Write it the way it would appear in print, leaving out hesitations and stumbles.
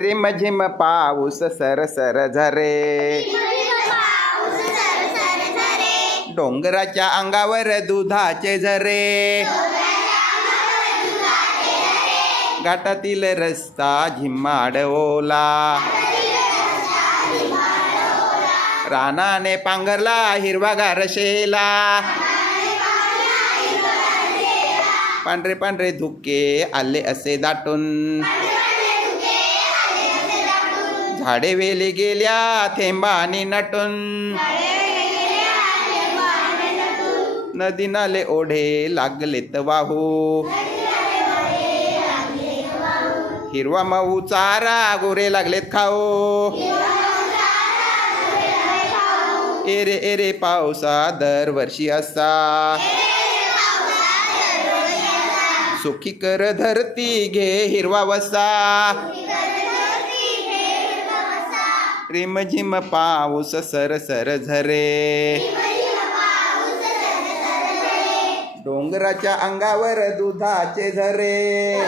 रिमझिम पाऊस सरसर झरे, डोंगराच्या अंगावर दुधाचे झरे, घाटातील रस्ता झिम्माड ओला, रानाने पांघरला हिरवागार शेला, पांढरे पांढरे धुके आले असे दाटून, झाडे वेली गेल्या थेंबानी नटून, नदी नाले ओढे लागलेत वाहू, हिरवा मऊ चारा गोरे लागलेत खाऊ, एरे एरे पावसा दरवर्षी असा, सुखी कर धरती घे हिरवा वसा, रिमझिम पाऊस सरसर झरे, डोंगराच्या अंगावर दुधाचे झरे,